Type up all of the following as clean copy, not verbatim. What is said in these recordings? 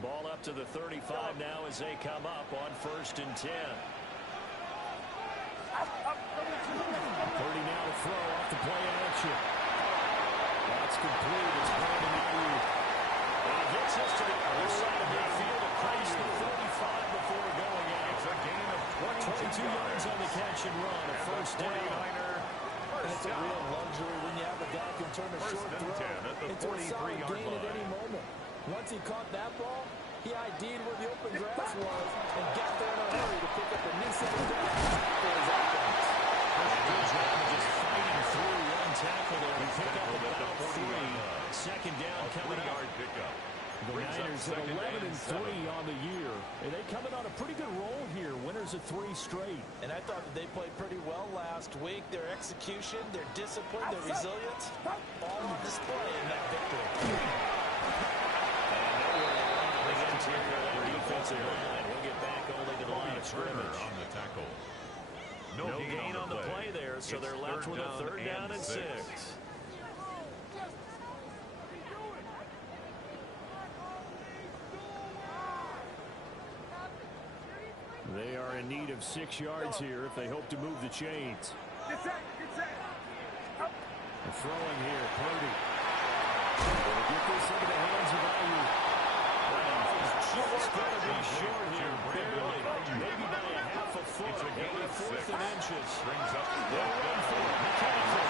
Ball up to the 35 now as they come up on 1st and 10. 30 now to throw off the play action. That's complete. It's Brandon Ayuk. And he gets us to the other side of midfield across the 35 before going out. It's a gain of 22 yards on the catch and run. A first down. And it's a real luxury when you have a guy who can turn a short throw into a solid gain at any moment. Once he caught that ball, he ID'd where the open grass was and got there in a hurry to pick up the knee second down for his offense. Good job just fighting through one tackle there to pick up about 3. Second down coming up. The Niners at 11-3 on the year. And they coming on a pretty good roll here. Winners of 3 straight. And I thought that they played pretty well last week. Their execution, their discipline, their resilience, all on display in that victory. And nowhere along the interior of their defensive line. We'll get back only to the line of scrimmage. On the tackle. No gain on the play there, so they're left with a 3rd down and 6. They are in need of 6 yards here if they hope to move the chains. The throwing here, Purdy. They'll get this into the hands of Ayuk. Just going to be short here, barely. Maybe by a half a foot. Maybe 4th and inches. Brings up the They'll run for it. McCaffrey.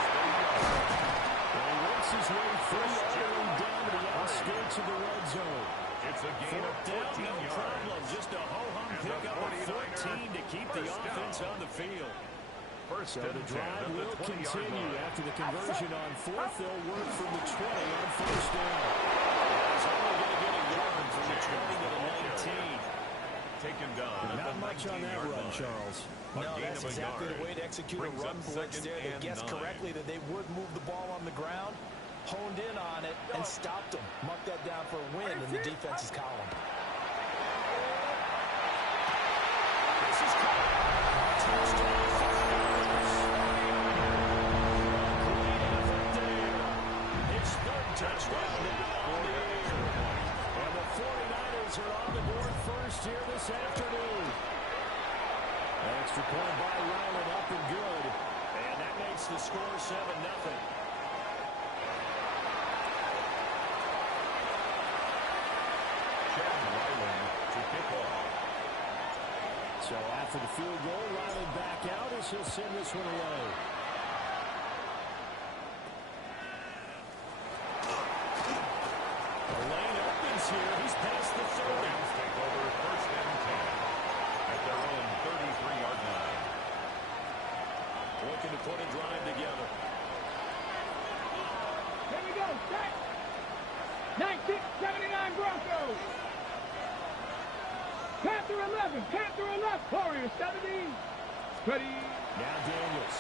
And he works his way through all the way down to the outskirts of the red zone. It's a gain of 14 no yards. problem. Just a ho-hum pickup of 14 to keep the offense on the field. So the drive will continue after the conversion on 4th. They'll work from the 20 on 1st down. It's only going to get a yard from the 20 to the 19. Taken down. Not much on that run, Charles. No, that's exactly the way to execute a run blitz there. They guessed correctly that they would move the ball on the ground, honed in on it, and stopped them. Mark that down for a win in the defense's column. This is touchdown. His 3rd touchdown now on the air. And the 49ers are on the board first here this afternoon. Extra point by Ryland, up and good. And that makes the score 7-0. So after the field goal, Ryland back out as he'll send this one away. The lane opens here. He's past the 30. Rams take over 1st and 10 at their own 33-yard line. Looking to put a drive together. Here we go. Set. 1979 Broncos. Panther 11. Panther 11. Warriors 17. Ready. Now Daniels.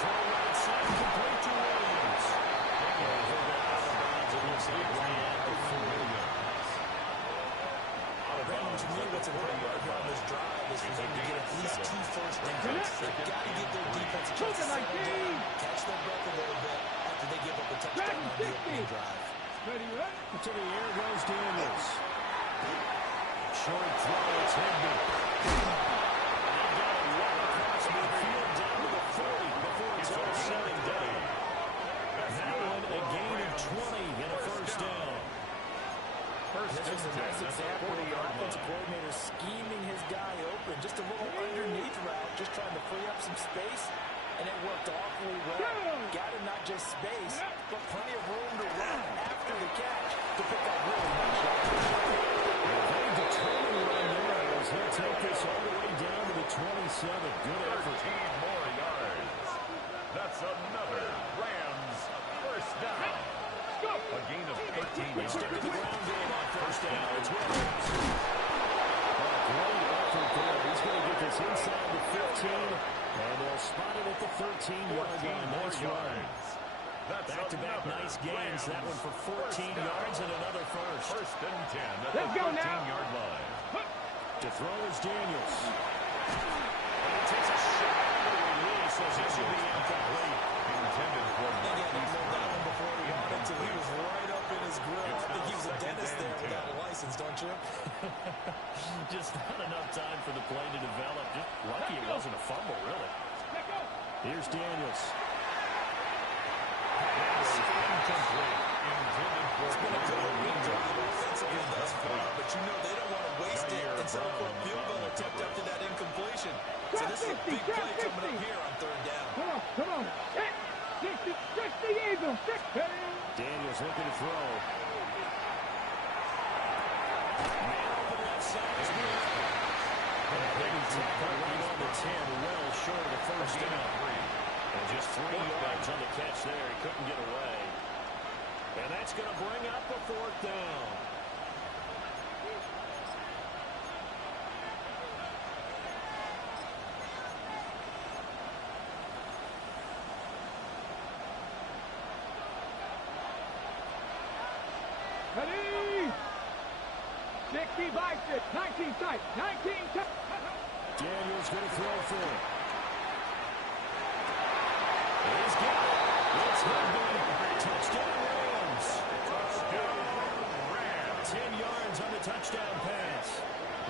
Throw right side, complete to Williams. Out of bounds. It looks like right at the 40. To me, what's important right here on this drive is for them to get at least 2 first downs. They've got to get their defense a chance to settle down, catch their breath a little bit after they give up a touchdown on the opening drive. Ready, ready. To the air goes Daniels. Short throw, it's Higby. And got it well across midfield down to the 40 before it's all said and done. That one a gain of 20 and a first down. This is a nice example of the offensive coordinator scheming his guy open. Just a little underneath route, just trying to free up some space, and it worked awfully well. Got him not just space, but plenty of room to run after the catch to pick up really nice shots. Very determined run there as he'll take this all the way down to the 27. Good effort. 13 more yards. That's another Rams first down. A gain of 13 yards. Stick to the ground game on first down. It's Williams. Great effort there. He's going to get this inside the 15, and they'll spot it at the 13-yard line. Nice run. Back-to-back nice gains. That one for 14 yards and another first. 1st and 10 at Let's the go now. 14-yard line. To throw is Daniels. And he takes a shot at the release as this will be incomplete. Intended for Again, he pulled that one before he wanted to. He was right up in his grill. I think he was a dentist there time for the play to develop. Just lucky it wasn't a fumble, really. Here's Daniels. Incomplete. Intended for It's been a good week offensively thus far, but you know they don't want to waste it and settle for a field goal attempt after that incompletion. So this is a big play coming up here on third down. Come on. 60 Eagles. Daniels looking to throw. Man open left side. Big tackle right on the 10, well short of the first down. And just 3 yards on the catch there. He couldn't get away. And that's going to bring up a fourth down. Ready? 60 by 6. 19 tight. 19 tight. Daniels going to throw for it. He's got it. It's going to be touchdown Rams. 10 yards on the touchdown pass.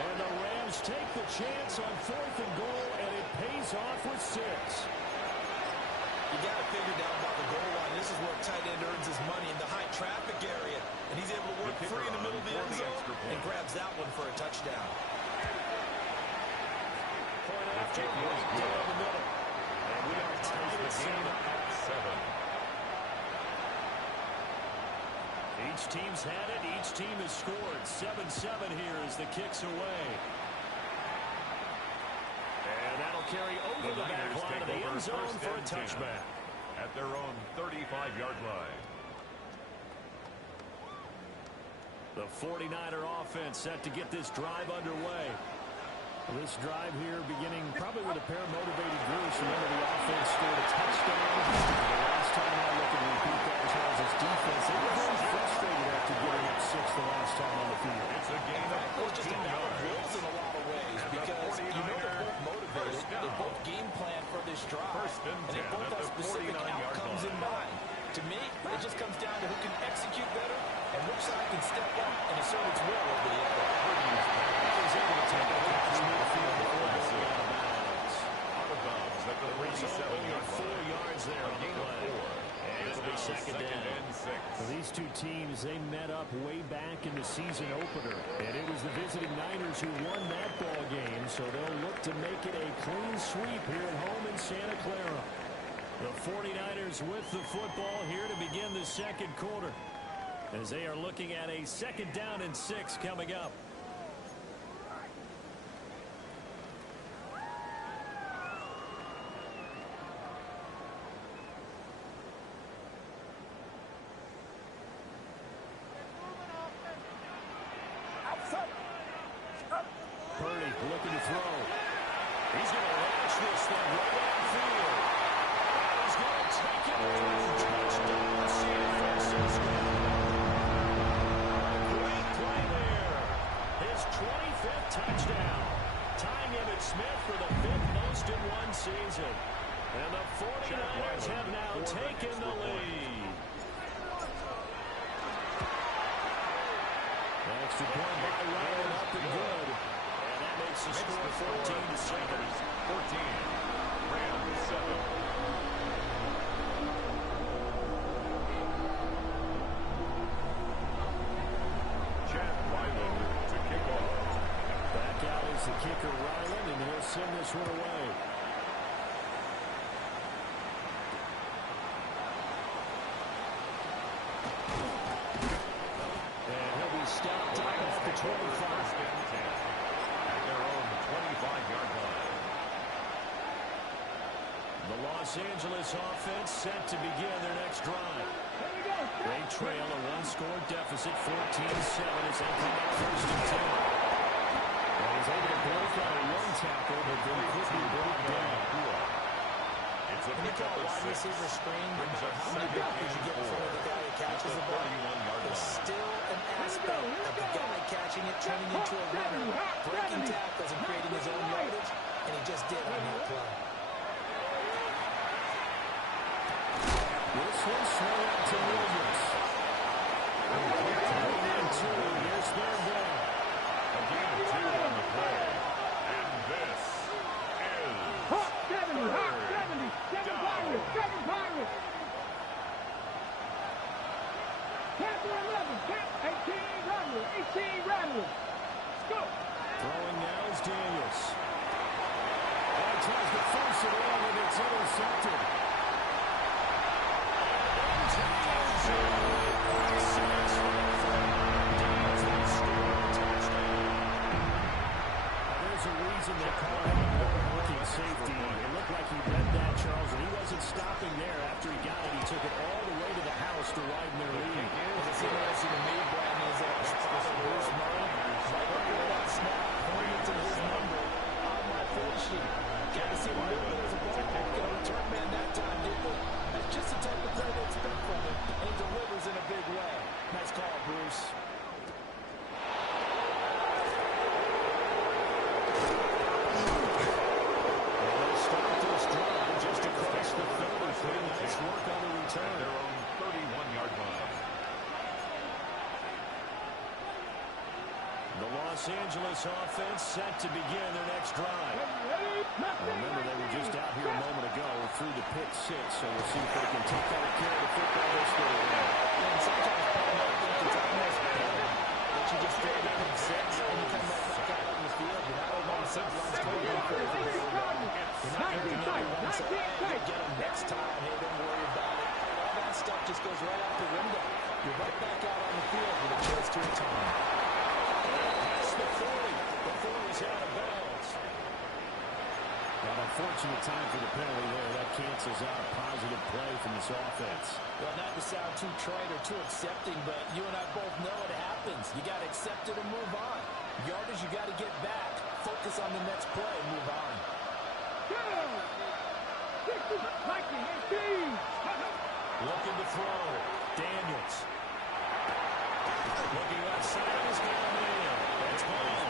And the Rams take the chance on 4th and goal, and it pays off with 6. You got to figure down by the goal line. This is where a tight end earns his money in the high traffic area. And he's able to work free in the middle of the end zone and grabs that one for a touchdown. Point after right down the middle. And we are tied at 7. Each team's had it. Each team has scored. 7-7 here as the kick's away. And that'll carry over the back line of the end zone for a touchback. At their own 35-yard line. The 49er offense set to get this drive underway. This drive here beginning probably with a pair of motivated groups. Remember, the offense scored a touchdown. The last time I look at repeat that as well as its defense, they were very frustrated after getting up 6 the last time on the field. It's a gain of 14 yards. In a lot of ways, because you know they're both motivated. They both game plan for this drive, and they both have specific outcomes in mind. To me, it just comes down to who can execute better and which side can step up and assert its will over the other. He's able to take that through the field before going out of bounds. Out of bounds at the 37-yard line. 4 yards there on the play. And it'll be second down. And 6. Well, these two teams, they met up way back in the season opener. And it was the visiting Niners who won that ball game, so they'll look to make it a clean sweep here at home in Santa Clara. The 49ers with the football here to begin the second quarter, as they are looking at a second down and 6 coming up. Purdy looking to throw. He's going to launch this thing right downfield. He's going to take it. Touchdown, San Francisco. Great play there. His 25th touchdown. Tying Emmitt Smith for the 5th most in one season. And the 49ers have now taken the lead. Extra point by Ryan, up and good. And that makes the score 14-7. 14. Rams 7. Chad Ryland to kick off. Back out is the kicker, Ryland, and he'll send this one away. And he'll be stopped out at the 25. At their own 25-yard line. The Los Angeles offense set to begin their next drive. They trail a one-score deficit, 14-7, as they come up 1st and 10. And he's able to break out a one tackle, but then quickly brought down. It's a When you pickup call a of wide 6. receiver screen, no Brings matter up how many second blockers you and get from 4. the guy that catches the ball, 31-yard there's line. still an aspect of the guy catching it, turning into a runner, breaking tackles and creating his own yardage, and he just did on that play. This one swung out to Williams. And 2, here's third down. A gain of 2 on the play. Panther 11, 18 Rattler, 18 Rattler. Let's go. Throwing now is Daniels. And tries to force it in, and it's intercepted. There's a reason they call him a working safety. It looked like he read that, Charles, and he wasn't stopping there. After he got it, he took it all the way to the house to widen their lead. It's interesting to me, Brad, is that Bruce Murray, right before that snap, pointed to his number on my face sheet. Got to see him move as a ball back and a return man that time, didn't he? That's just the type of play they expect from him, and he delivers in a big way. Nice call, Bruce. Nice work on the return. Their own 31-yard line. The Los Angeles offense set to begin their next drive. Remember, they were just out here a moment ago through the pick six, so we'll see if they can take that care of the football this way. And sometimes, Paul, I think it's almost better that you just throw the pick six and you come back out on the field. You're not alone on sidelines going for it. You're not going to be one side. You get them next time. Hey, don't worry about it. All that stuff just goes right out the window. You're right back out on the field with a chance to return. That's the 40. The 40's out of bounds. An unfortunate time for the penalty there. That cancels out a positive play from this offense. Well, not to sound too trite or too accepting, but you and I both know it happens. You got to accept it and move on. Yardage, you got to get back. Focus on the next play and move on. Looking to throw. Daniels. Looking outside his man. That's ball.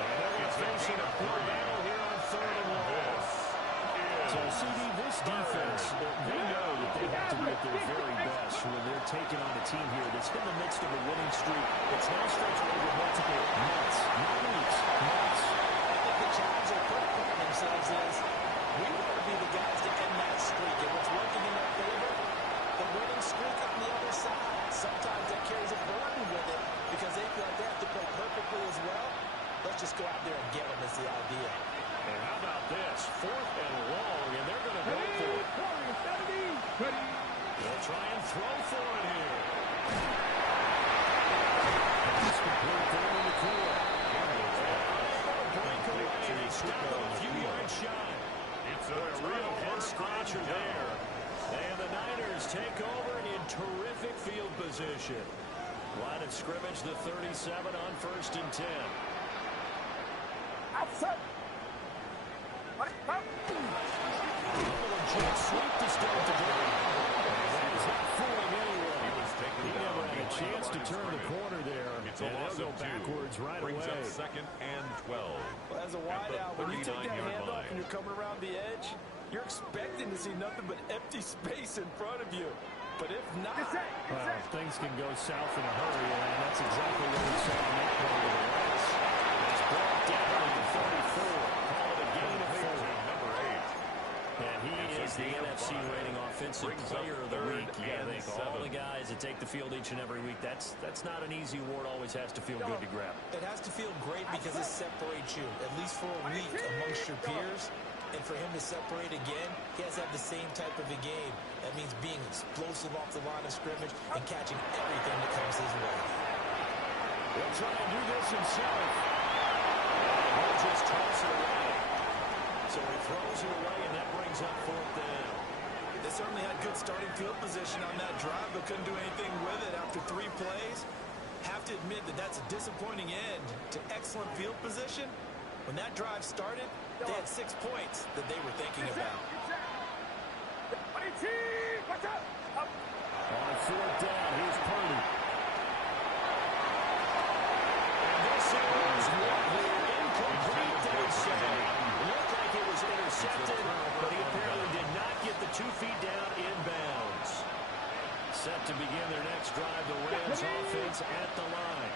And they're facing a poor battle here on 3rd and long. So, CD, this defense, they know that they have to be at their very best when they're taking on a team here that's in the midst of a winning streak. It's now stretched over multiple months, not weeks, months. I think the challenge they're putting on themselves is we want to be the guys to end that streak. And what's working in their favor, the winning streak on the other side. Sometimes that carries a burden with it because they feel like they have to play perfectly as well. Let's just go out there and get them is the idea. And how about this? 4th and long, and they're going to go for it. They'll try and throw for it here. Pass complete down in the corner. Breakaway. Stop a few yards shy. It's a real head scratcher there. And the Niners take over in terrific field position. Line of scrimmage, the 37 on 1st and 10. Outside. Jet sweep to start the drive. That is not fooling anyone. He never had a chance to turn the corner there. It's a loss of 2. Backwards right Brings away. up 2nd and 12. Well, as a wideout, when you take that 39-yard handoff line. and you're coming around the edge, you're expecting to see nothing but empty space in front of you. But if not, Well, things can go south in a hurry, and that's exactly what we saw in that part of the race. It's brought down at the 34. Call it a gain of 4. Number 8. And he is the NFC rating offensive player of the week. Yeah, I think all the guys that take the field each and every week, that's not an easy award. Always has to feel good to grab. it has to feel great because it separates you, at least for a week, amongst your peers. And for him to separate again, he has to have the same type of a game. That means being explosive off the line of scrimmage and catching everything that comes his way. He'll try and do this himself. He'll just toss it away. So he throws it away, and that brings up 4th down. They certainly had good starting field position on that drive, but couldn't do anything with it after 3 plays. Have to admit that that's a disappointing end to excellent field position. When that drive started, they had 6 points that they were thinking about. On 4th down, here's Purdy. And this is what the incomplete, they say. Looked like it was intercepted, but he apparently did not get the 2 feet down inbounds. Set to begin their next drive, the Rams offense at the line.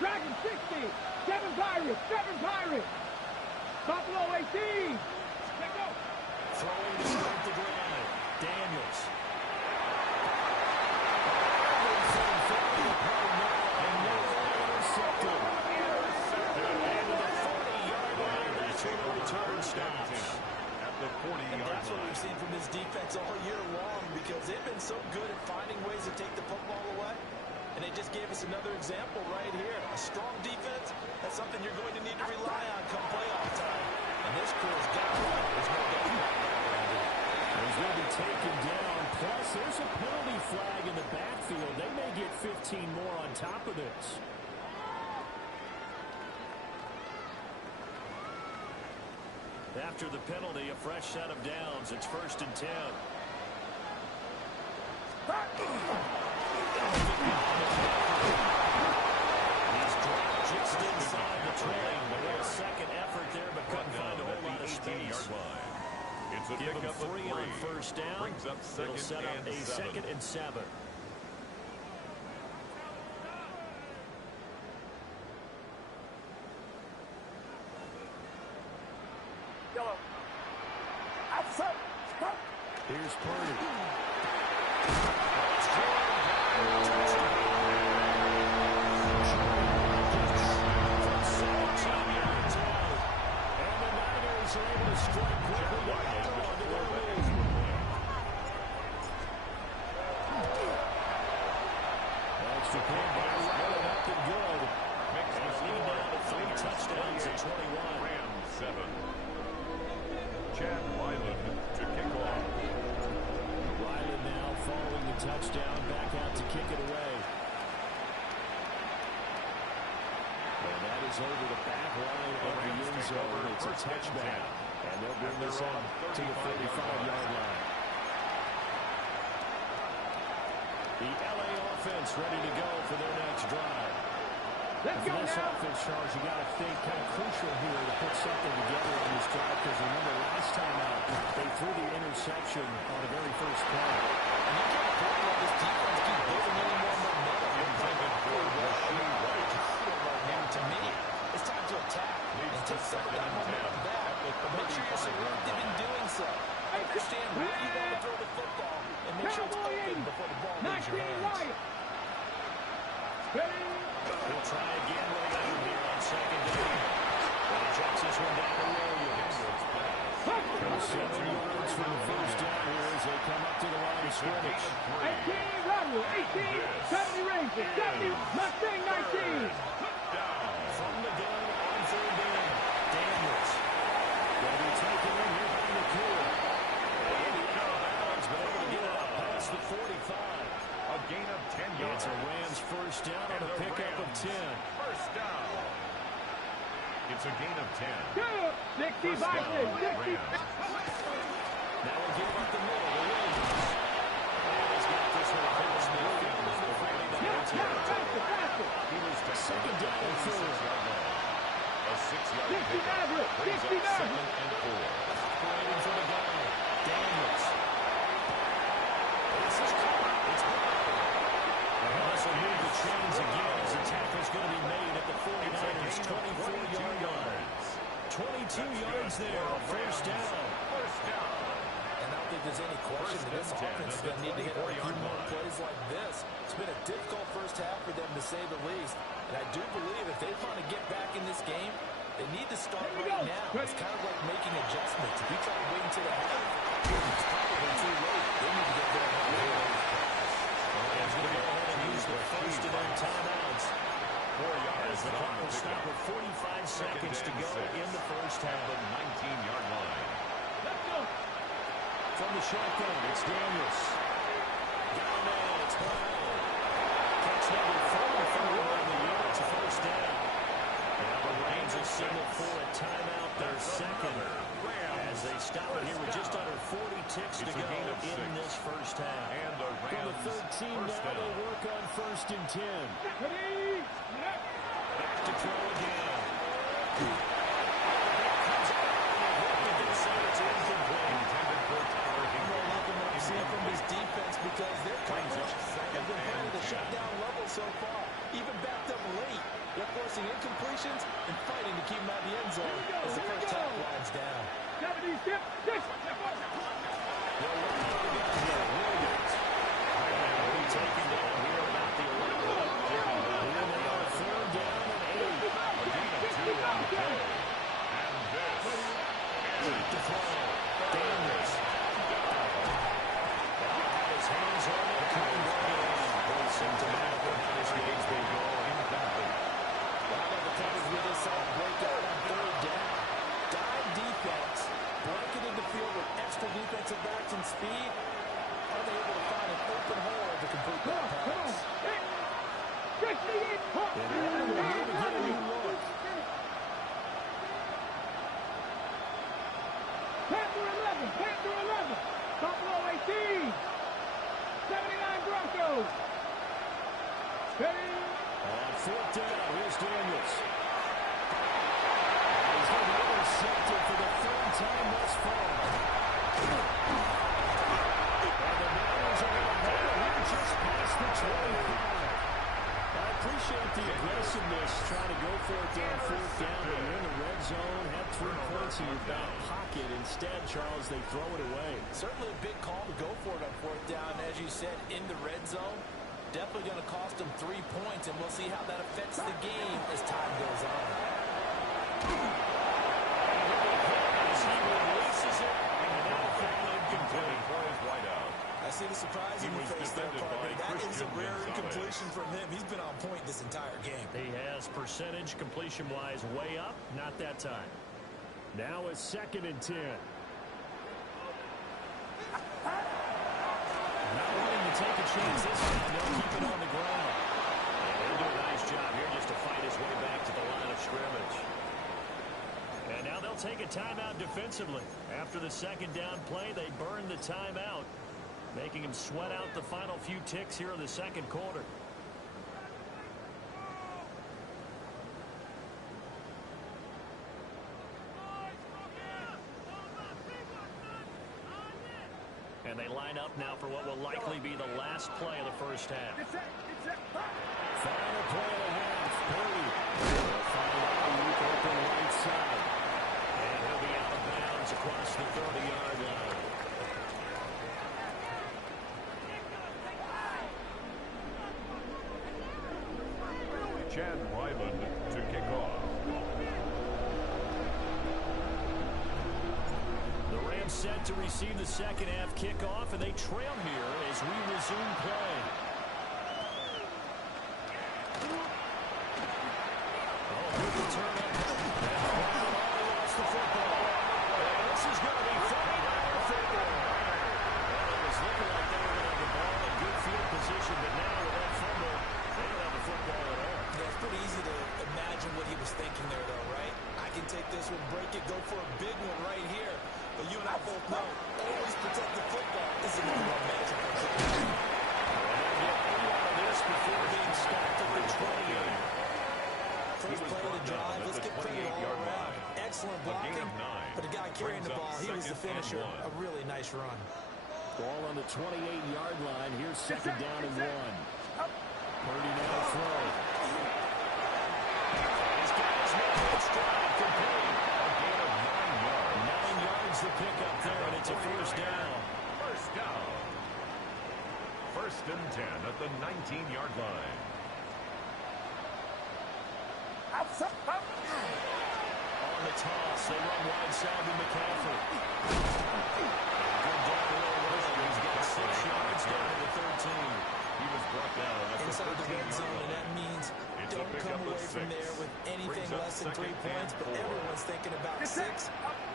Dragon 60. 7 Pirates. 7 Pirates. Buffalo 18. Let's go. Throwing to start the drive. we've seen from his defense all year long because they've been so good at finding ways to take the football away. And they just gave us another example right here. A strong defense, that's something you're going to need to rely on come playoff time. And this crew has got to win. There's no doubt about that. He's going to be taken down. Plus, there's a penalty flag in the backfield. They may get 15 more on top of this. After the penalty, a fresh set of downs. It's 1st and 10. He's dropped just inside the 20. A second effort there, but couldn't find a whole lot of space. It's a Give him pickup of 3 on 1st down. Brings up It'll set up a 2nd and 7. Here's Purdy. And the Niners are able to strike quickly to hold on to their lead. Extra point by Allen, up and good. And a lead now to 3 touchdowns at 21. Rams 7. Chad Ryland to kick off. Ryland now following the touchdown, back out to kick it away. And that is over the back line of the end zone. It's a touchback. And they'll bring this on to the 35-yard line. The LA offense ready to go for their next drive. Let's go This now. offense, Charles, you got to think kind of crucial here to put something together on this drive because remember last time out they threw the interception on the very first play. And you can't afford to let this defense keep building any more momentum. Intended for Rasheed White. And to me, it's time to attack and take some of that momentum back. But make sure you're selective in doing so. Understand where you want to throw the football and make sure it's open before the ball leaves your 19 hands. right. Ready? We'll try again right out here on 2nd down. And he checks this one down to Williams. 7 yards from the first down here as they come up to the line of scrimmage. 18 Rodney, 18, 70 Rangers, 70 Mustang 19. From the gun on 3rd down. Daniels. Going to be taken in here by McCool. And he went out of bounds, but able to get it out past the 45. A gain of 10 yards. It's a Rams first down on a pickup of 10. First down. It's a gain of 10. 60 First down, Vikings, 60. Rams. Now we'll give up the middle to Williams. And he's got this one across the field into 49 territory. Faster. He was to 2nd down and 4. A 6-yard 60 pickup. Maverick, Brings 60 up 2nd and 4. Operating for the gun. Daniels. This is caught. It's good. And this will move the chains again as the tackle's going to be made at the 49ers' 24-yard line. 22 yards there, first down. First down. And I don't think there's any question that this offense is going to need to hit a few more plays like this. It's been a difficult first half for them, to say the least. And I do believe if they want to get back in this game, they need to start right now. It's kind of like making adjustments. If you try to wait until the half, it's probably too late. They need to get there right away. Rams going to go ahead and use the first of their timeouts. 4 yards. As the clock will stop with 45 seconds to go in the first half. The 19-yard line. Let's go. From the shotgun, it's Daniels. Got a man, it's Brown. Catch number 44 on the year. It's a first down. Now the Rams will signal for a timeout, their second. As they stop it here with just under 40 ticks to go in this first half. And the From Rams the 13 first now, down. they'll work on 1st and 10. Ready? Back to throw again. Intended for Tyler I'm Higbee. really liking what I'm seeing from this defense because their coverage has been playing at a shutdown level so far. Even backed up late. They're forcing incompletions and fighting to keep them out of the end zone as the first half winds down. 70 step, 6. Williams. Will be taken down here about the 11. Here they are, 3rd down and 8. A gain of 2 on the play. And this To throw. Daniels. and speed. Are they able to find an open hole to complete that pass? Panther 11. Buffalo 18. 79 Broncos. Steady. On fourth down, here's Daniels. He's going to be intercepted for the third time thus far. And the Niners are going to hold him just past the 25. I appreciate the aggressiveness, trying to go for it down fourth down, but you're in the red zone, had 3 points in your back pocket. Instead, Charles, they throw it away. Certainly a big call to go for it on fourth down, as you said, in the red zone. Definitely going to cost them 3 points, and we'll see how that affects the game as time goes on. He releases it, and now finally incomplete. Wide out. I see the surprise in your face there, partner. That is a rare incompletion from him. He's been on point this entire game. He has percentage completion-wise way up, not that time. Now a 2nd and 10. Not wanting to take a chance this time, they'll keep it on the ground. And he'll do a nice job here just to fight his way back to the line of scrimmage. And now they'll take a timeout defensively. After the 2nd down play, they burn the timeout, making him sweat out the final few ticks here in the 2nd quarter. And they line up now for what will likely be the last play of the first half. Final play of the half. Purdy will find Ayuk open right side. And he'll be out of bounds across the 30-yard line. Chad Ryland to kick off. The Rams set to receive the 2nd half kickoff, and they trail here as we resume play. Oh, good return up. Lost the football. And this is going to be funny now for them. Well, it was looking like they were going to have the ball in good field position, but now with that fumble, they don't have the football at all. Yeah, it's pretty easy to imagine what he was thinking there, though, right? I can take this one, break it, go for a big one right here. But you and I both know, always protect the football. This is going to be a magical play. And they'll get out of this before being stopped at the 28. First play of the drive, let's get credit all around. Excellent blocking, but the guy carrying the ball, he was the finisher. A really nice run. Ball on the 28-yard line. Here's 2nd down and 1. Purdy now throw. He's got his man stride complete. A gain of 9 yards. 9 yards the pickup there, and it's a first down. First down. 1st and 10 at the 19-yard line. On the toss, they run wide side to McCaffrey. Good down the middle. He's got 6 yards down to the 13. He was brought down at the Inside the red 13-yard zone, and line. that means It's a don't pickup come away of from 6. there with anything Brings up less than 3 2nd and points, but 4. everyone's thinking about 6.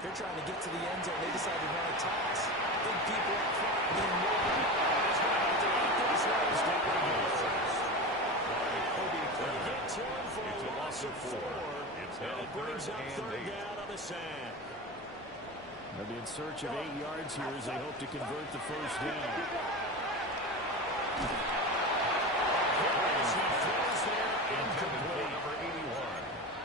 They're trying to get to the end zone. They decide to run a toss. Big people up front being moved. He's going to have to eat this one. He's down again. They'll get to him for a loss of 4. And it brings up 3rd down on the sack. They'll be in search of 8 yards here as they hope to convert the first down. Number 81.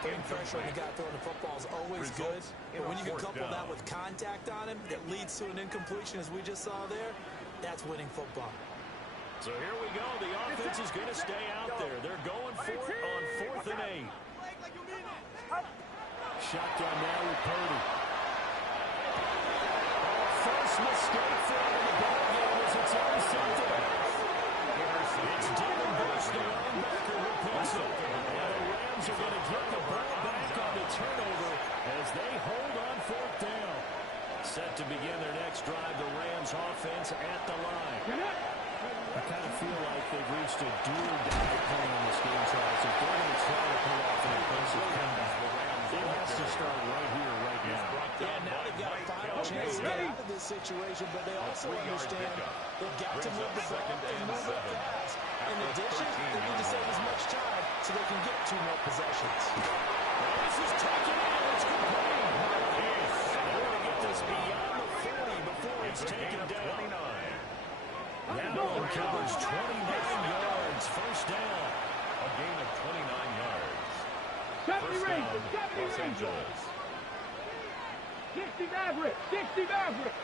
Putting pressure on the guy throwing the football is always good, but when you can couple that with contact on him that leads to an incompletion, as we just saw there, that's winning football. So here we go. The offense is going to stay out there. They're going for it on 4th and 8. Shotgun now with Purdy. First mistake for him in the ballgame as it's intercepted. It's Dylan Bush, the linebacker, who picks it. And the Rams are going to get the ball back on the turnover as they hold on 4th down. Set to begin their next drive, the Rams offense at the line. I kind of feel like they've reached a do-or-die point in this game, Charles. If they're going to try to pull off an impressive comeback, the Rams He has to start right here, right now. Yeah, now they've got a final chance to get out of this situation, but they also understand they've got to move the ball and move it fast. In addition, they need to save as much time so they can get 2 more possessions. This is taken in. It's complete. They want to get this beyond the 40 before it's taken down. That one covers 29 yards. First down. A gain of 29 yards. 70 First Rangers, down, 70 Los Rangers. Angeles. 60 Maverick, 60 Maverick.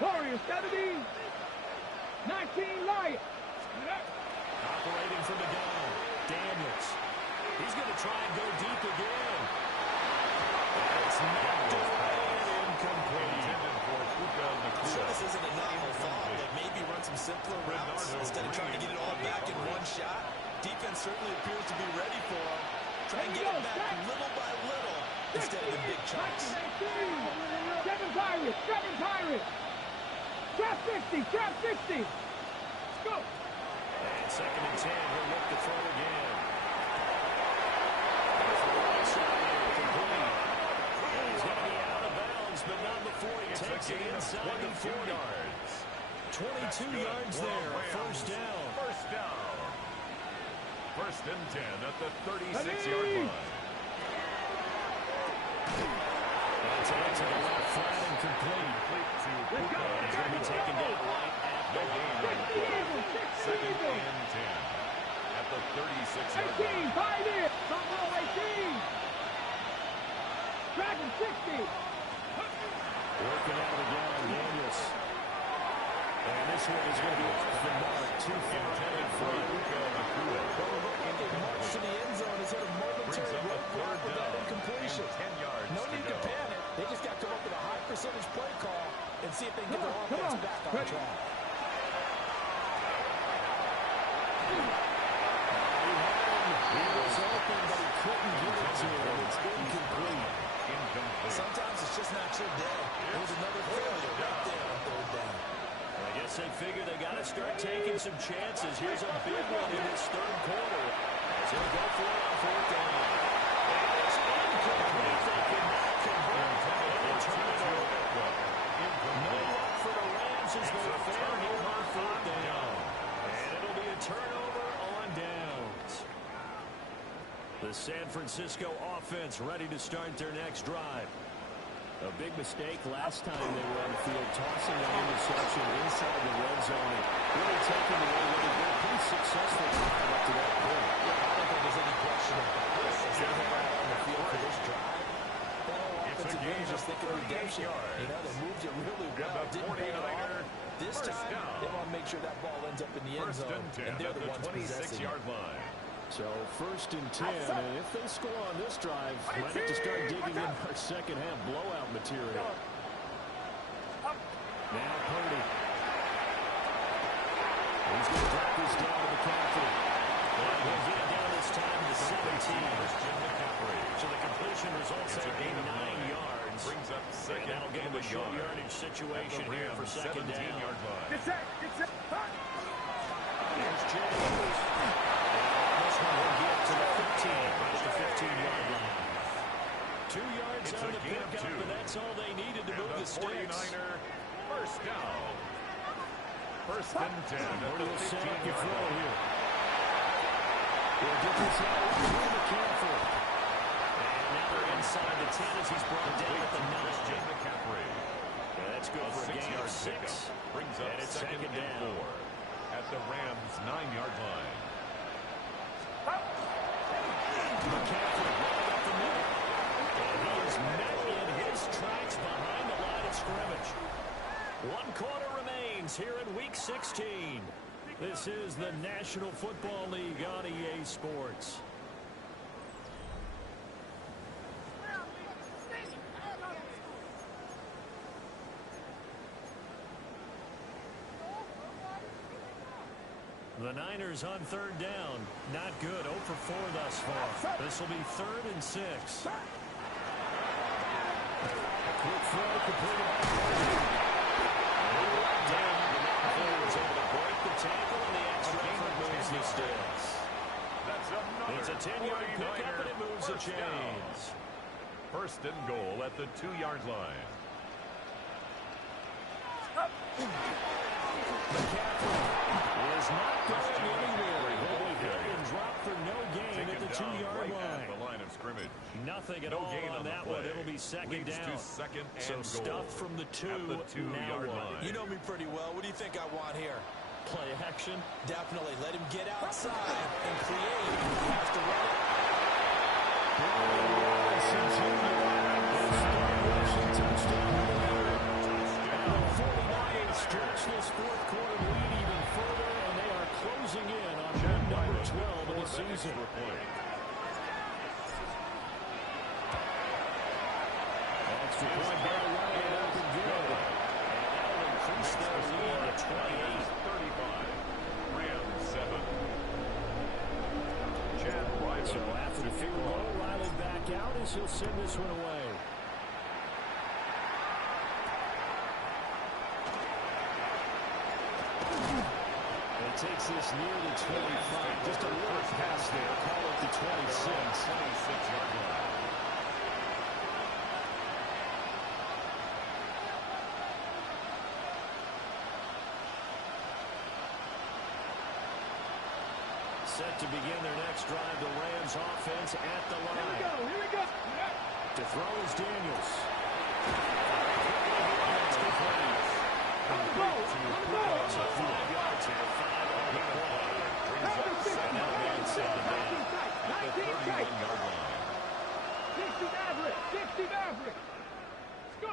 Warriors 70, 19 Lions. Operating from the gun. Daniels. He's going to try and go deep again. It's knocked away and incomplete. I'm sure this isn't a novel thought, but maybe run some simpler routes instead of trying to get it all back in one shot. Defense certainly appears to be ready for him. Try and get it back little by little instead of in big chunks. 7 Pirates, 7 Pirates. Trap 60, trap 60. Go. And second and 10. He'll look to throw again. He's going to be out of bounds, but not before he takes it inside the 40. 22 yards there. First down. First down. First and 10 at the 36-yard line. That's out to the left, flat and complete. He's going to be taken down right at the line. Second and 10 at the 36-yard 18, line. fight it. Front row 18. Dragon 60. Working out again, Daniels. And this one is going to be off the mark. Too far headed for Luka. March to the end zone has hit a momentary roadblock with that incompletion. No need to panic. They just got to come up with a high percentage play call and see if they can get their offense back on track. He was open, but he couldn't get it to him. It's incomplete. Sometimes it's just not your day. There's another failure right there on 3rd down. I guess they figure they got to start taking some chances. Here's a big one in this 3rd quarter. As he'll go for it on 4th down. And it's incomplete. They cannot convert. And they turn it over. No luck for the Rams as they fail here on 4th down. And it'll be a turnover on downs. The San Francisco offense ready to start their next drive. A big mistake last time they were on the field, tossing that interception inside the red zone and really taking away what had been a pretty successful drive up to that point. Yeah, I don't think there's any question about this. As they head out on the field for this drive, that whole offensive unit is just thinking redemption. You know, they moved it really well, didn't pay it off. This time, they want to make sure that ball ends up in the end zone, and they're the ones possessing it. So 1st and 10, and if they score on this drive, might have to start digging in our second half blowout material. Now Purdy. He's going to drop this down to McCaffrey. And he'll get it down this time to 17. So the completion results in a gain of 9 yards. Brings up second. And that'll give him a short yardage situation here for second down. Get set, get set. Here's James. Will get to the 15, past the 15-yard line. 2 yards on the pickup, but that's all they needed to move the sticks. 49er, first down. First and 10 at the 15-yard line. Here. We'll get this out to McCaffrey. And now they're inside the 10 as he's brought down at the 9. McCaffrey. Yeah, that's good for a gain of 6. Brings up second and 4 at the Rams' 9-yard line. McCaffrey right up the middle. And he is met in his tracks behind the line of scrimmage. 1 quarter remains here in Week 16. This is the National Football League on EA Sports. The Niners on 3rd down. Not good. 0 for 4 thus far. This will be 3rd and 6. Quick throw completed by Purdy. Down. The player was able to break the tackle, and the extra effort moves the sticks. It's a 10-yard pickup, and it moves the chains. First and goal at the 2-yard line. McCaffrey is not going anywhere. He'll be hit and dropped for no gain at the 2-yard line. The line of scrimmage. Nothing at all on that one. It'll be second down. So stuff from the 2-yard line. You know me pretty well. What do you think I want here? Play action. Definitely. Let him get outside and create. He has to run it. Stretch this fourth quarter lead even further, and they are closing in on win number 12 of the season. Extra point by Ryan up and good. And that'll increase their lead to 28-35. Rams 7. So after the field goal, Riley back out as he'll send this one away. Takes this near the 25. Just a little pass there. Call it the 26. 26-yard line. Set to begin their next drive. The Rams offense at the line. Here we go. To throw is Daniels. On the ball. So 5 yards here. 5 on the play. Brings up 7 and 7 down. At the 31-yard line. 60 Maverick. 60 Maverick. Let's go.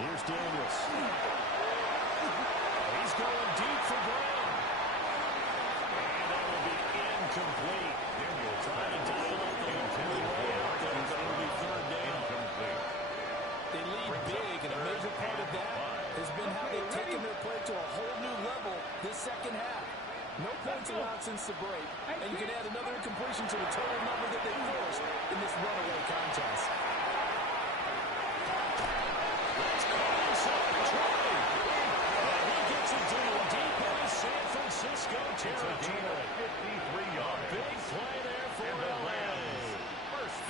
Here's Daniels. He's going deep for Brown. And that will be incomplete. Daniels trying to dial up the incomplete layup. And it'll be third down. They lead big, and a major part of that has been how they've taken their play to a whole new level this second half. No points allowed since the break, and you can add another incompletion to the total number that they forced in this runaway contest. Let's call this a try. And he gets it down deep in San Francisco territory. 53 yards. Big play there for LA.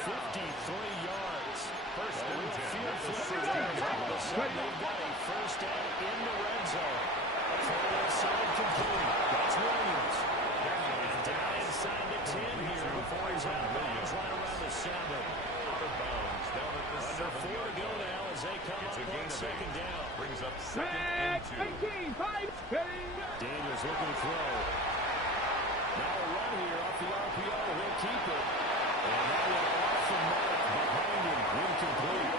53 yards. First and 10. Sunday day, first down in the red zone. Far side complete. That's Williams. Down inside the 10 here before he's out of bounds right around the 7. Out of bounds down at the 7. Under 4 to go now as they come up on second down. Brings up second and 2. 18, 5, Daniels looking to throw. Now a run here off the RPO. He'll keep it. And that one off the mark behind him. Incomplete.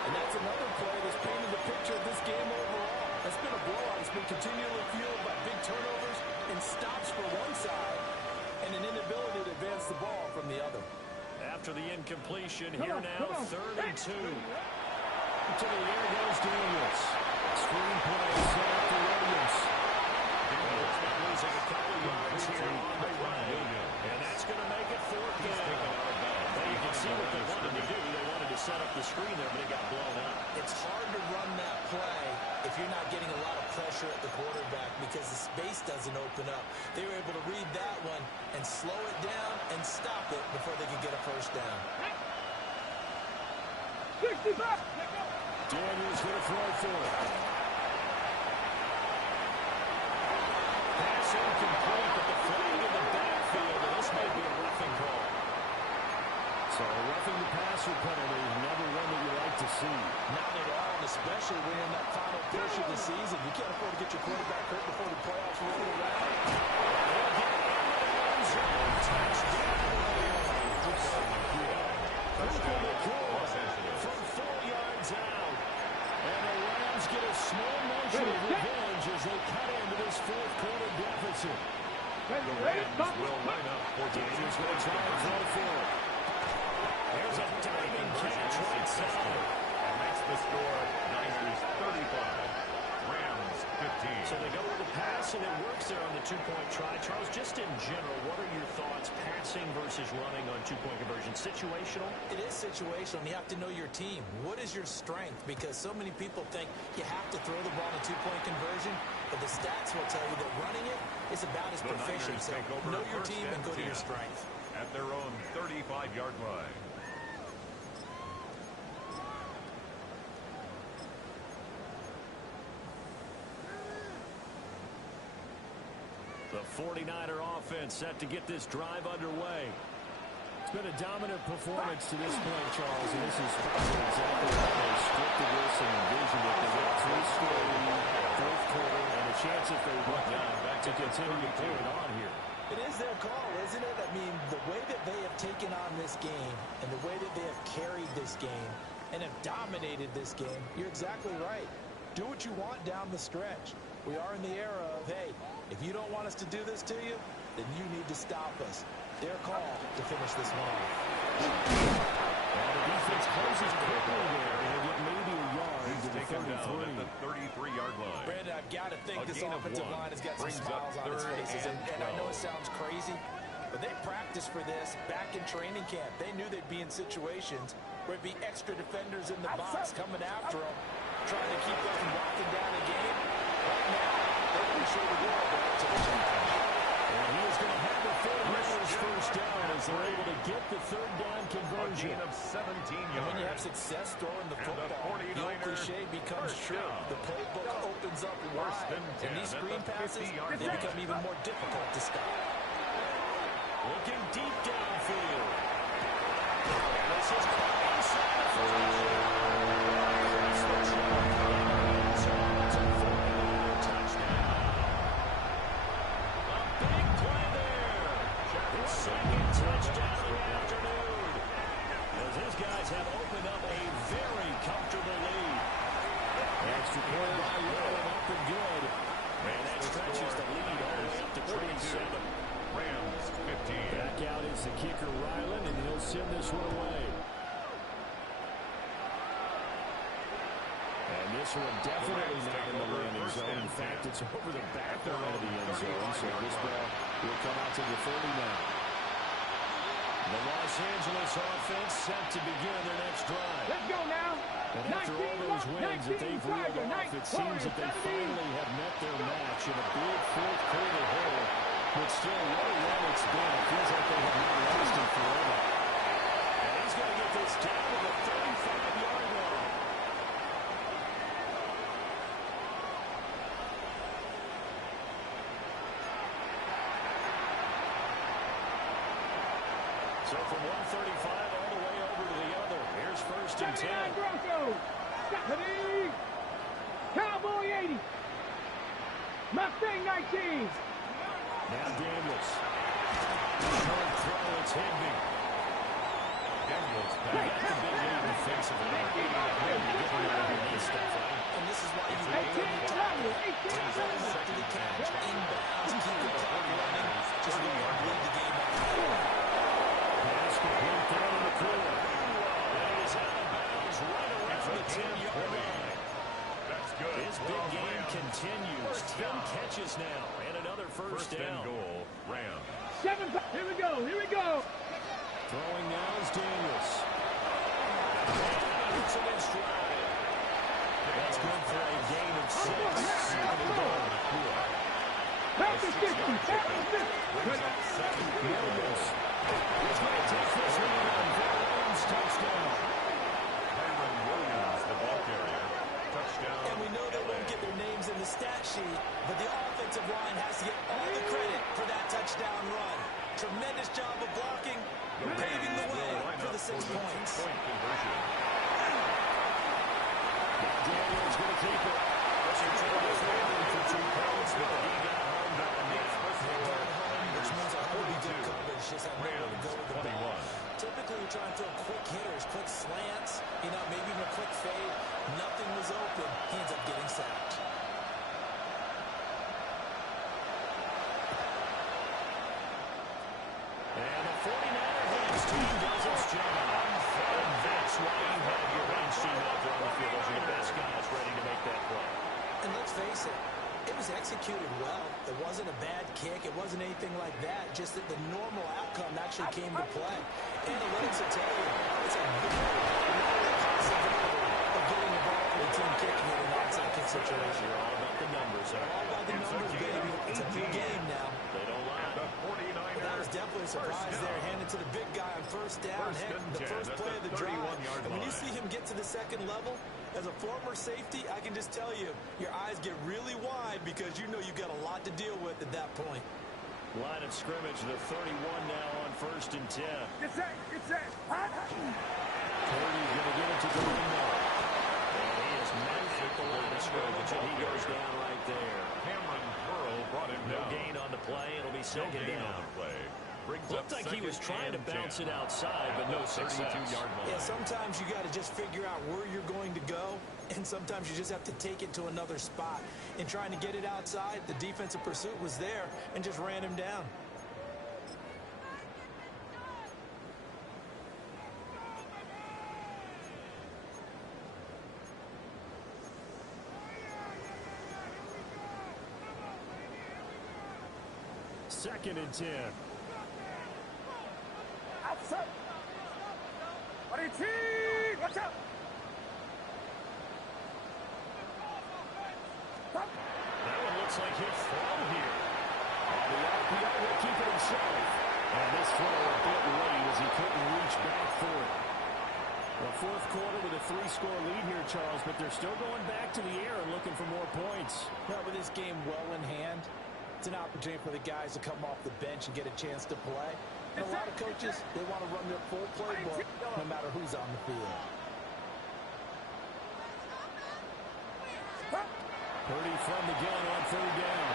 And that's another play that's painted the picture of this game overall. It's been a blowout. It's been continually fueled by big turnovers and stops for one side and an inability to advance the ball from the other. After the incompletion, here now, third and 2. To the air goes Daniels. Screen play set up to Williams. Daniels not losing a couple yards here on the run. And that's going to make it fourth down. Well, you can see what they wanted to do. They wanted to set up the screen there, but it got blown up. It's hard to run that play if you're not getting a lot of pressure at the quarterback because the space doesn't open up. They were able to read that one and slow it down and stop it before they could get a first down. 65. Daniels going to throw for it. Pass incomplete, but the flag in the backfield, and this may be a roughing call. So a roughing the passer penalty, never one that you like to see. Not at all, and especially when in that final push of the season. You can't afford to get your quarterback hurt before the playoffs roll around. They'll get into the end zone. Touchdown. From 4 yards out. And the Rams get a small measure of revenge as they cut into this fourth quarter deficit. The Rams will line up for Daniels going to try and throw for it. There's a diving catch right side. And that's the score. Niners 35. Rams 15. So they go with the pass, and it works there on the two-point try. Charles, just in general, what are your thoughts passing versus running on two-point conversion? Situational? It is situational, and you have to know your team. What is your strength? Because so many people think you have to throw the ball in a two-point conversion, but the stats will tell you that running it is about as proficient. So know your team and go to your strength. At their own 35-yard line. The 49er offense set to get this drive underway. It's been a dominant performance to this point, Charles, and this is exactly how they scripted this and envisioned it. They got 3-score lead, fourth quarter, and a chance if they win to continue to pull it on here. It is their call, isn't it? I mean, the way that they have taken on this game and the way that they have carried this game and have dominated this game, you're exactly right. Do what you want down the stretch. We are in the era of, hey, if you don't want us to do this to you, then you need to stop us. Their call to finish this one off. Well, the defense closes quickly there, and they get maybe a yard He's to the taken down 33. at the 33-yard line. Brandon, I've got to think this gain of offensive 1 line has got some brings smiles up on its 3rd faces. and And I know 12. it sounds crazy, but they practiced for this back in training camp. They knew they'd be in situations where it'd be extra defenders in the box coming after them, trying to keep them from locking down the game. Right now, they can show the world to the challenge. And he is going to have the 49ers first down as they're able to get the 3rd down A conversion. gain of 17 And yards. when you have success throwing the And the football, the old 49ers cliche becomes first true. down. The playbook opens up wide, and 10 and these at the screen passes, 50-yard they line. become even more difficult to stop. Looking deep downfield. This is inside the 40. Touchdown. A big play there. His second touchdown of the afternoon. As his guys have opened up a very comfortable lead. Extra point by Rowan up and good. And that stretches the lead all the way up to 27. Rams 15. Back out is the kicker, Ryland, and he'll send this one away. And this one definitely not in the landing zone. In fact, it's over the back line of the end zone, so this ball will come out to the 30 now. The Los Angeles offense set to begin their next drive. Let's go now. And after all those wins that they've reeled off, it seems that they finally have met their match in a big fourth quarter hole. But still, what a run it's been. It feels like they have not lasted forever. And he's going to get this down to the 35-yard line. So from 135 all the way over to the other. Here's 1st and 10. 79 Broncos. Stephanie. Cowboy 80. Mustang 19. Now Daniels. Short throw, it's Higbee. Daniels They got the big lead defensively. And this is why you brings up after the catch, inbounds, keep the clock running, just lead the game up. Pass complete down in the corner. That is out of bounds right around the 10-yard line. That's good. His big game continues. 10 catches now, and another first and down. goal. Rams. 7. Here we go. Here we go. Throwing now is Daniels. And it's an in stride. That's good for a gain of 6. Pass is 50. Pass is 50. Daniels. He's going to take this one on Williams. Touchdown. Kyron Williams, the ball carrier. Touchdown. And we know they won't get their names in the stat sheet, but the offensive line has to get all the credit for that touchdown run. Tremendous job of blocking, paving the way for the 6 points. Point conversion. Daniels going to keep it. This waiting for 2 points, but he got home down the first quarter. Which means a really good coverage, just have nowhere to go with the ball. 21. Typically, you're trying to throw quick hitters, quick slants, maybe even a quick fade. Nothing was open. He ends up getting sacked. And the 49er Rams team does its job. And that's why you have your Rams team out there on the field. Those are your best guys ready to make that play. And let's face it, it was executed well. It wasn't a bad kick. It wasn't anything like that. Just that the normal outcome actually came to play. Analytics will tell you it's a very possibility of getting the ball for the team kicking it in an onside kick situation. You're all about the numbers. All about the numbers, baby. It's a new game now. They don't lie. The 49ers. That was definitely a surprise there. Handed to the big guy on first down. First Heck, and the 10 first at play the of the drive. 31-yard And when you line. see him get to the second level, As a former safety, I can just tell you, your eyes get really wide because you know you've got a lot to deal with at that point. Line of scrimmage, the 31 now on 1st and 10. Get set, get set. Purdy's going to give it to Dorino. And he is met at the line of scrimmage, and he goes down right there. Cameron Burrow brought him No down. gain on the play. It'll be No second gain down. on the play. Brings Looked up like he was trying to bounce 10. it outside, but no success. 32-yard line. Yeah, sometimes you got to just figure out where you're going to go, and sometimes you just have to take it to another spot. In trying to get it outside, the defensive pursuit was there and just ran him down. Second and 10. Outside. What is he? Watch out. That one looks like he'll throw here. And the RPO will keep it himself. And this throw a bit late as he couldn't reach back for it. The fourth quarter with a 3-score lead here, Charles, but they're still going back to the air and looking for more points. Well, with this game well in hand, it's an opportunity for the guys to come off the bench and get a chance to play. And a lot of coaches, they want to run their full playbook no matter who's on the field. Purdy from the gun on 3rd down.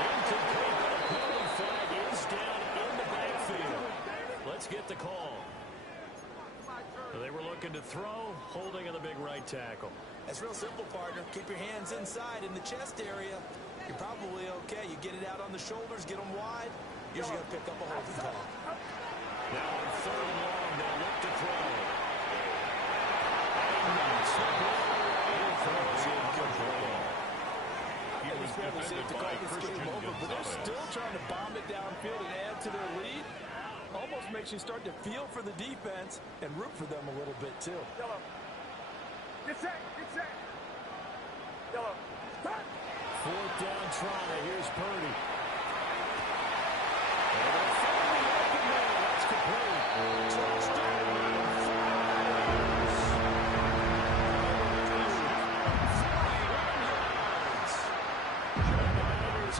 Incomplete, but a penalty flag is down in the backfield. Let's get the call. They were looking to throw, holding on the big right tackle. That's real simple, partner. Keep your hands inside in the chest area. You're probably okay. You get it out on the shoulders, get them wide. Usually going to pick up a holding call. Now on 3rd and long, they'll look to throw. It was fairly safe to call this game over, but they're still trying to bomb it downfield and add to their lead. Almost makes you start to feel for the defense and root for them a little bit, too. Yellow. Get set, get set. Yellow. Start. 4th down try. Here's Purdy. And they'll find the open man. That's complete. Touchdown.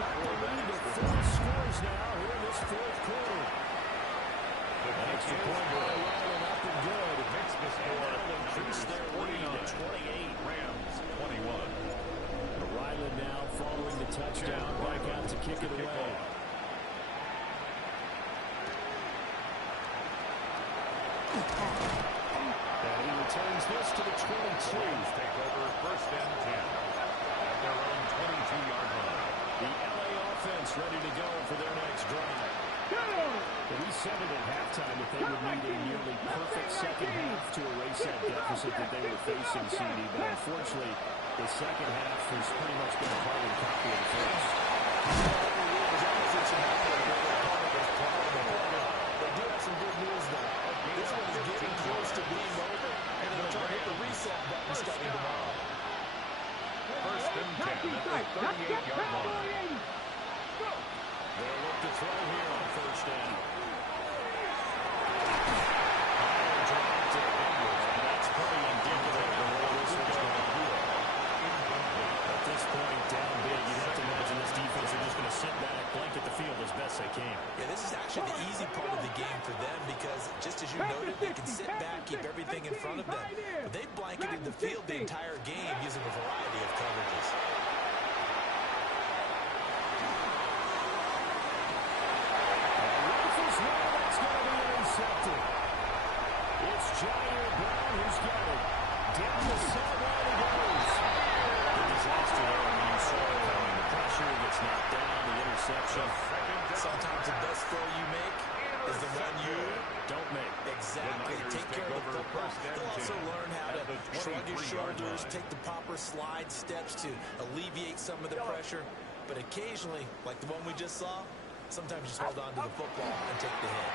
Up the lead to 4 scores now here in this 4th quarter. An extra point by Ryland up and good. Makes the score. Increase their lead to 28. Rams 21. Ryland now following the touchdown, back out to kick it away. And he returns this to the 22. Rams take over 1st and 10. At their own 22-yard line. The LA offense ready to go for their next drive. But we said it at halftime that they would need a nearly perfect second half to erase that deficit that they were facing, CD. But unfortunately, the second half has pretty much been a carbon copy of the first. They do have some good news, though. This one is getting close to being over, and they'll try to hit the reset button starting tomorrow. 1st and 10 at the 38-yard line. They'll look to throw here on 1st down. That's pretty indicative of where this one's going to be. At this point, down big, you'd have to imagine this defense are just going to sit back, blanket the field as best they can. Yeah, this is actually the easy part of the game for them because, just as you noted, they can sit back, keep everything in front of them. But they've blanketed the field the entire game using a variety of coverages. It's Jair Brown who's got it. Down the sideline he goes. The disaster there when you saw it coming. The pressure gets knocked down, the interception. Sometimes the best throw you make is the one you don't make. Exactly. Take care of the football. You'll also learn how to shrug your shoulders, take the proper slide steps to alleviate some of the pressure. But occasionally, like the one we just saw, sometimes you just hold on to the football and take the hit.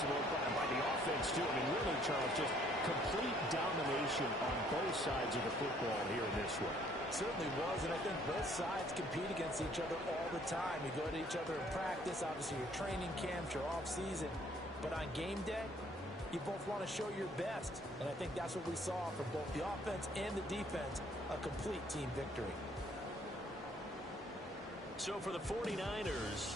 By the offense, too. I mean, really, Charles, just complete domination competition on both sides of the football here in this one. Certainly was, and I think both sides compete against each other all the time. You go to each other in practice, obviously your training camps, your off-season. But on game day, you both want to show your best. And I think that's what we saw from both the offense and the defense, a complete team victory. So for the 49ers,